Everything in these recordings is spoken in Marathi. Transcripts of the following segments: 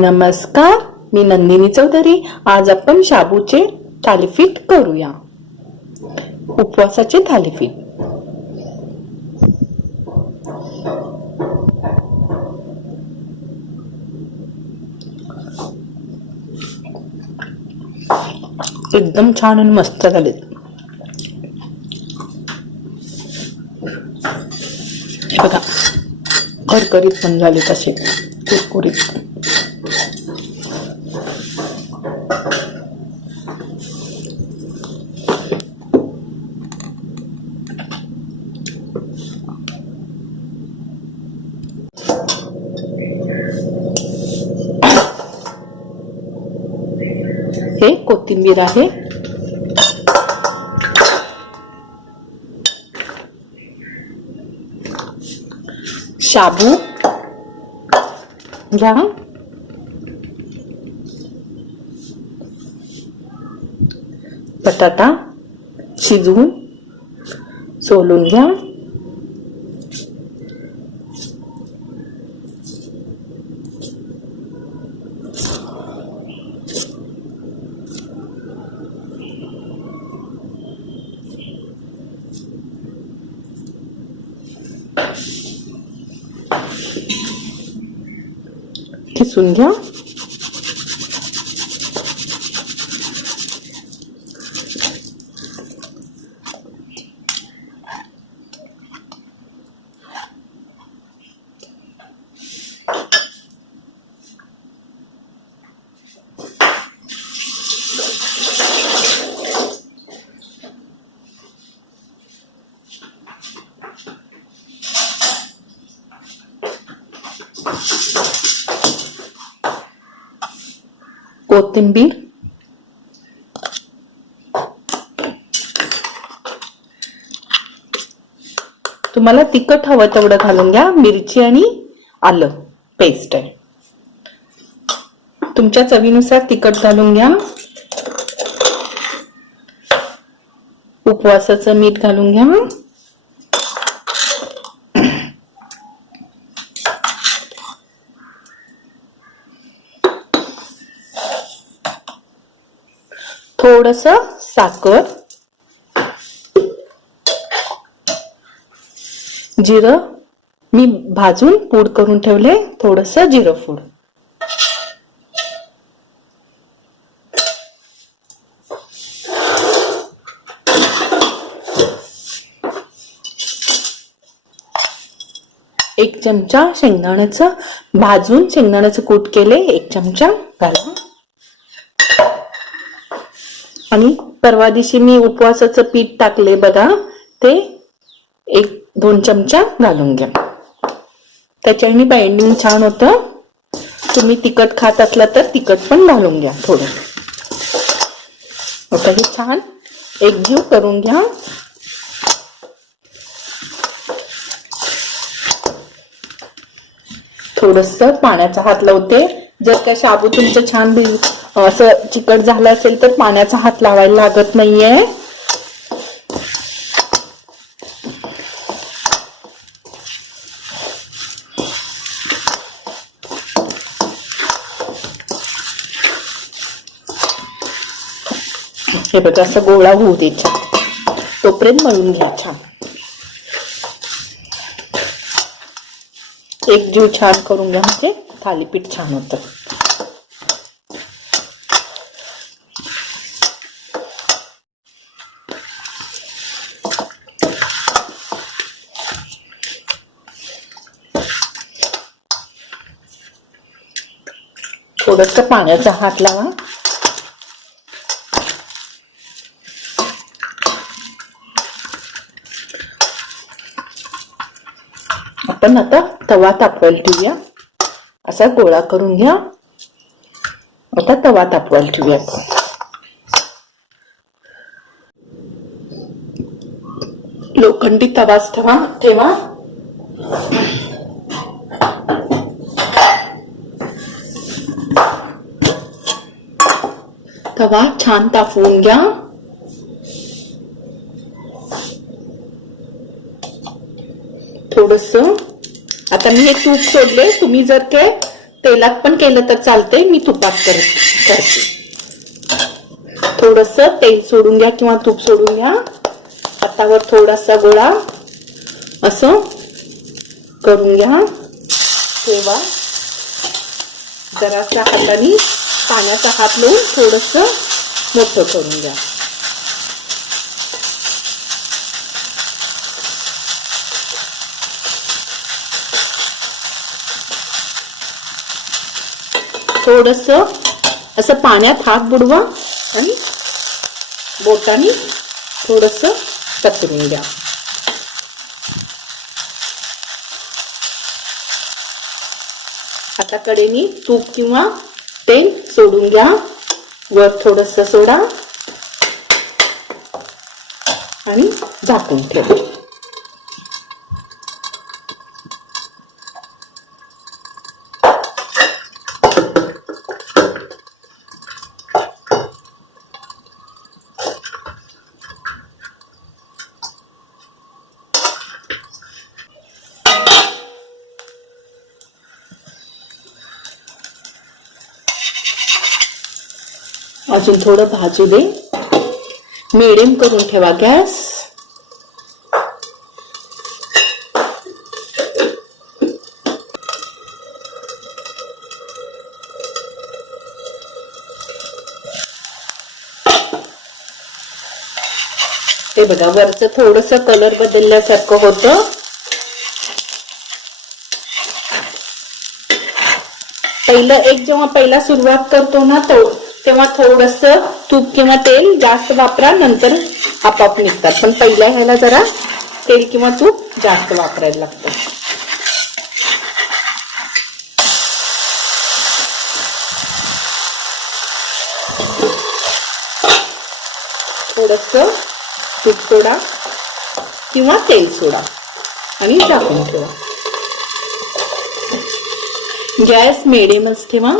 नमस्कार मी नंदिनी चौधरी. आज आपण शाबूचे थालीपीठ करूया. उपवासाचे थालीपीठ. एकदम छान आणि मस्त झाले बघा करकरीत पण झाले तसे कुरकुरीत. कोथिंबीर आहे शाबू घ्या बटाटा शिजवून सोलून घ्या। किसून घ्या कोथिंबीर. तुम्हाला तिखट हवं तेवढं घालून घ्या मिरची आणि आलं पेस्ट आहे. तुमच्या चवीनुसार तिखट घालून घ्या. उपवासाचं मीठ घालून घ्या. थोडस साखर जिरं. मी भाजून पूड करून ठेवले थोडस जिरं फूड एक चमचा शेंगदाण्याचं भाजून शेंगदाण्याचं कूट केले एक चमचा घाला आणि परवा दिवशी मी उपवासाचं पीठ टाकले बघा ते एक दोन चमचा घालून घ्या. त्याच्याने बाइंडिंग छान होतं. तुम्ही तिखट खात असला तर तिखट पण घालून घ्या थोडं. आता हे छान एकजीव करून घ्या. थोडस पाण्याचा हात लावते. जर का शाबू तुमचं छान भी असं चिकट झालं असेल तर पाण्याचा हात लावायला लागत नाहीये. हे बघा असं गोळा होऊ दे छान. तोपर्यंत मळून घ्या छान. एक जीव छान करून घ्या म्हणजे थालीपीठ छान होतं. थोडस पाण्याचा हात लावा. आपण आता तवा तापवायला ठेवूया. असा गोळा करून घ्या. आता तवा तापवायला ठेवूया आपण. लोखंडी तवाच ठेवा ठेवा. तवा छान तापवून घ्या थोडस. आता मी हे तूप सोडले. तुम्ही जर के तेलात पण केलं तर चालते मी तुपात करते थोडस तेल सोडून घ्या किंवा तूप सोडून घ्या. हातावर थोडासा गोळा. असं करून घ्या. ठेवा. जरासा हाताने पाण्याचा हात लावून थोडस मोठं करून घ्या. थोडस असं पाण्यात हात बुडवा आणि बोटाने थोडस पसरून द्या आता कडेनी तूप किंवा तेल सोडून घ्या वर थोडस सोडा. आणि झाकून ठेवा. अजून थोडं भाजू दे. मिडियम करून ठेवा गॅस. ते बघा वरचं थोडस कलर बदलल्यासारखं होतं. पहिलं एक जेव्हा पहिला सुरुवात करतो ना तो तेव्हा थोडस तूप किंवा तेल जास्त वापरा नंतर आपाप निघतात. पण पहिल्या ह्याला जरा तेल किंवा तूप जास्त वापरायला लागतं. थोडस तूप सोडा किंवा तेल सोडा आणि झाकून ठेवा. गॅस मिडियमच ठेवा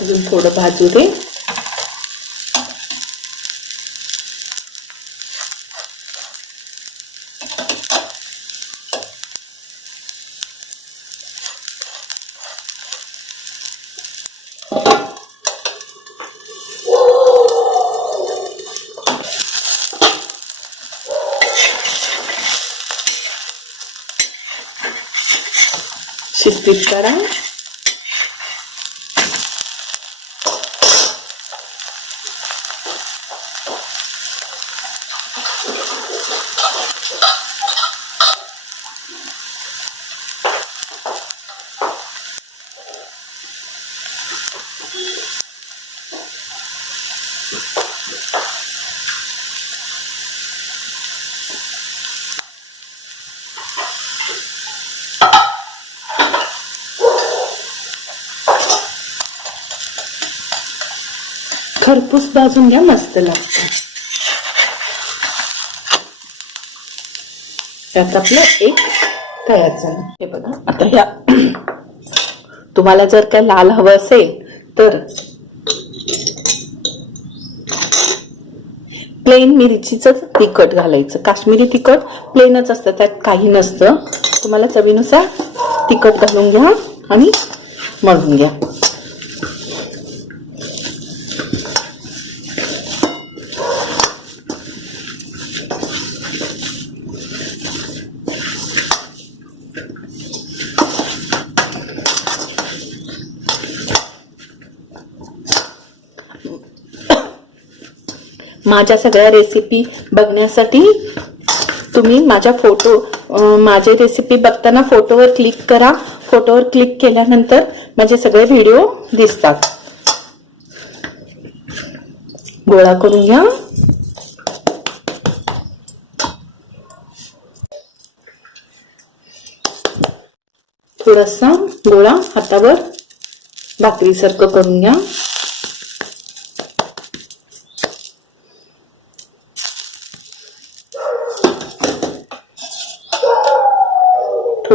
अजून थोडं भाजू दे. शिस्तीत करा. खरपूस भाजून घ्या मस्त लागतं. त्यात आपलं एक तयार झालं हे बघा आता ह्या तुम्हाला जर काय लाल हवं असेल तर प्लेन मिरचीच तिखट घालायचं. काश्मीरी तिखट प्लेनच असतं त्यात काही नसतं. तुम्हाला चवीनुसार तिखट घालून घ्या आणि मळून घ्या. माझ्या सगळ्या रेसिपी बघण्यासाठी तुम्ही माझ्या फोटो माझे रेसिपी बघताना फोटोवर क्लिक करा. फोटोवर क्लिक केल्यानंतर माझे सगळे व्हिडिओ दिसतात. गोळा करून घ्या. थोडासा गोळा हातावर भाकरीसारखं करून घ्या.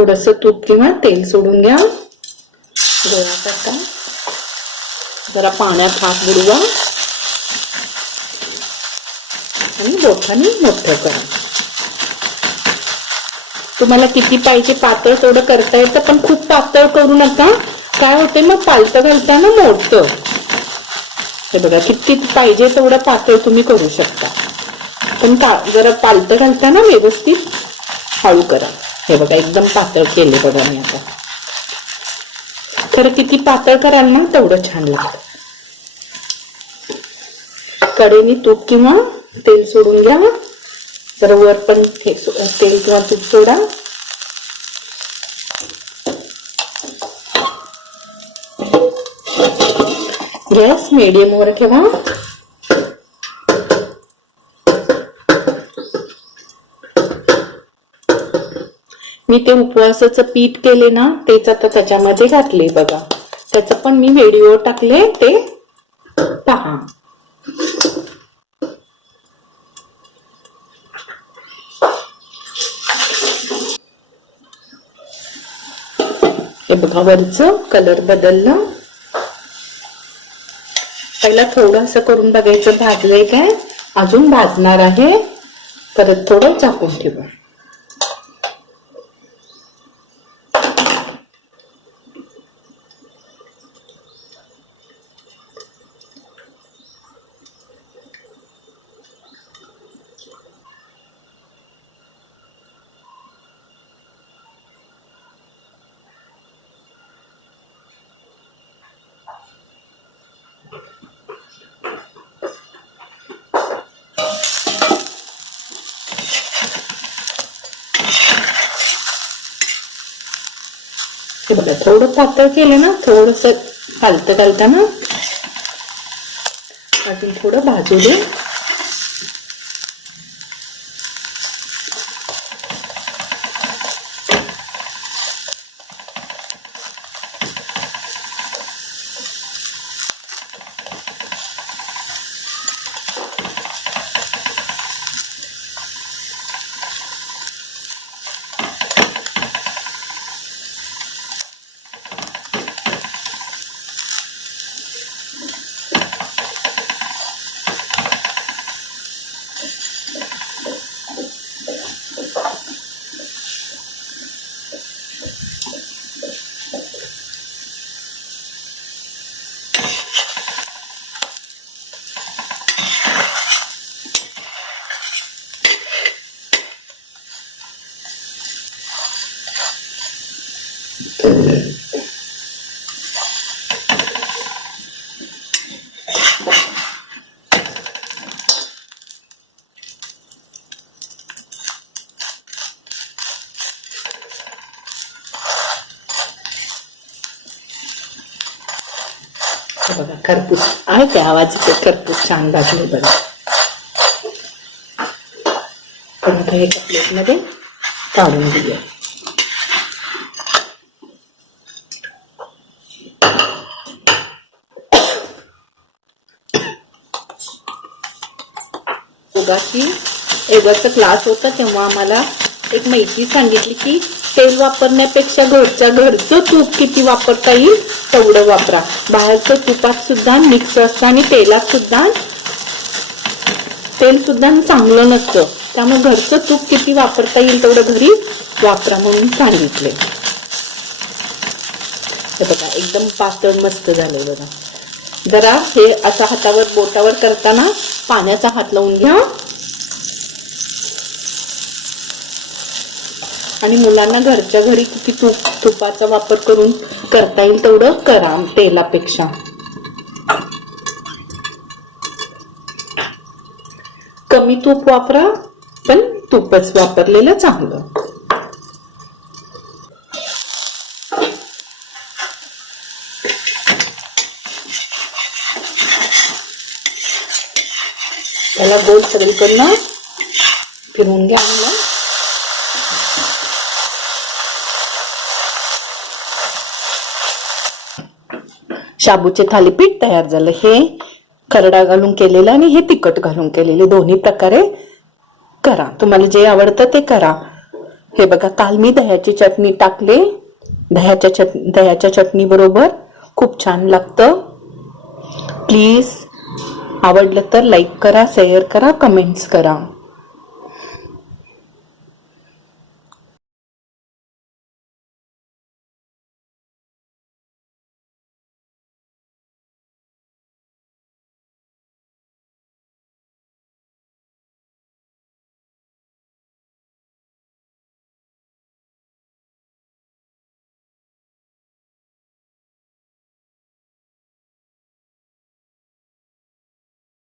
थोडस तूप किंवा तेल सोडून घ्या गोळा करता जरा पाण्यात हात बुडवा. आणि बोटाने मोठं करा. तुम्हाला किती पाहिजे पातळ तेवढं करता येतं पण खूप पातळ करू नका. काय होते मग पालतं घालताना मोडतं. हे बघा किती पाहिजे तेवढं पातळ तुम्ही करू शकता. पण पा जरा पालतं घालताना व्यवस्थित हळू करा. हे बघा एकदम पातळ केले बघा मी आता. खरं किती पातळ कराल ना तेवढं छान लागतं. कडेने तूप किंवा तेल सोडून घ्या. जरा वर पण तेल किंवा तूप सोडा. गॅस मीडियम वर ठेवा. मी ते उपवासाचं पीठ केले ना तेच आता त्याच्यामध्ये घातले बघा. त्याचं पण मी व्हिडिओ टाकले ते पहा. हे बघा वरचं कलर बदललं. पहिला थोडंसं करून बघायचं भाजलंय काय? अजून भाजणार आहे. परत थोडं झाकून ठेवा. बघा थोडं पातळ केलं ना थोडंसं हलतं घालताना अजून थोडं भाजू दे बघा खरपूस आहे ते आवाज खरपूस छान भाजले बघा. पण आता हे प्लेटमध्ये काढून घेऊया. उगाची एवढाचा क्लास होता तेव्हा आम्हाला एक माहिती सांगितली की तेल वापरण्यापेक्षा घरच्या घरचं तूप किती वापरता येईल तेवढं वापरा. बाहेरचं तुपात सुद्धा मिक्स असतं आणि तेलात सुद्धा तेल सुद्धा चांगलं नसतं. त्यामुळे घरचं तूप किती वापरता येईल तेवढं घरी वापरा म्हणून सांगितले. हे बघा एकदम पातळ मस्त झालं बघा. जरा हे असं हातावर बोटावर करताना पाण्याचा हात लावून घ्या. आणि मुलांना घरच्या घरी किती तूप तुपाचा वापर करून करता येईल तेवढं करा तेलापेक्षा. कमी तूप वापरा पण तूपच वापरलेलं चांगलं. त्याला गोल सगळीकडनं फिरवून घ्या. शाबूचे थालीपीठ तयार झालं. हे खरडा घालून केलेलं आणि हे तिखट घालून केलेले दोन्ही प्रकारे करा. तुम्हाला जे आवडतं ते करा. हे बघा काल मी दह्याची चटणी टाकले. दह्याच्या चट दह्याच्या चटणी बरोबर खूप छान लागतं. प्लीज आवडलं तर लाईक करा शेअर करा कमेंट्स करा.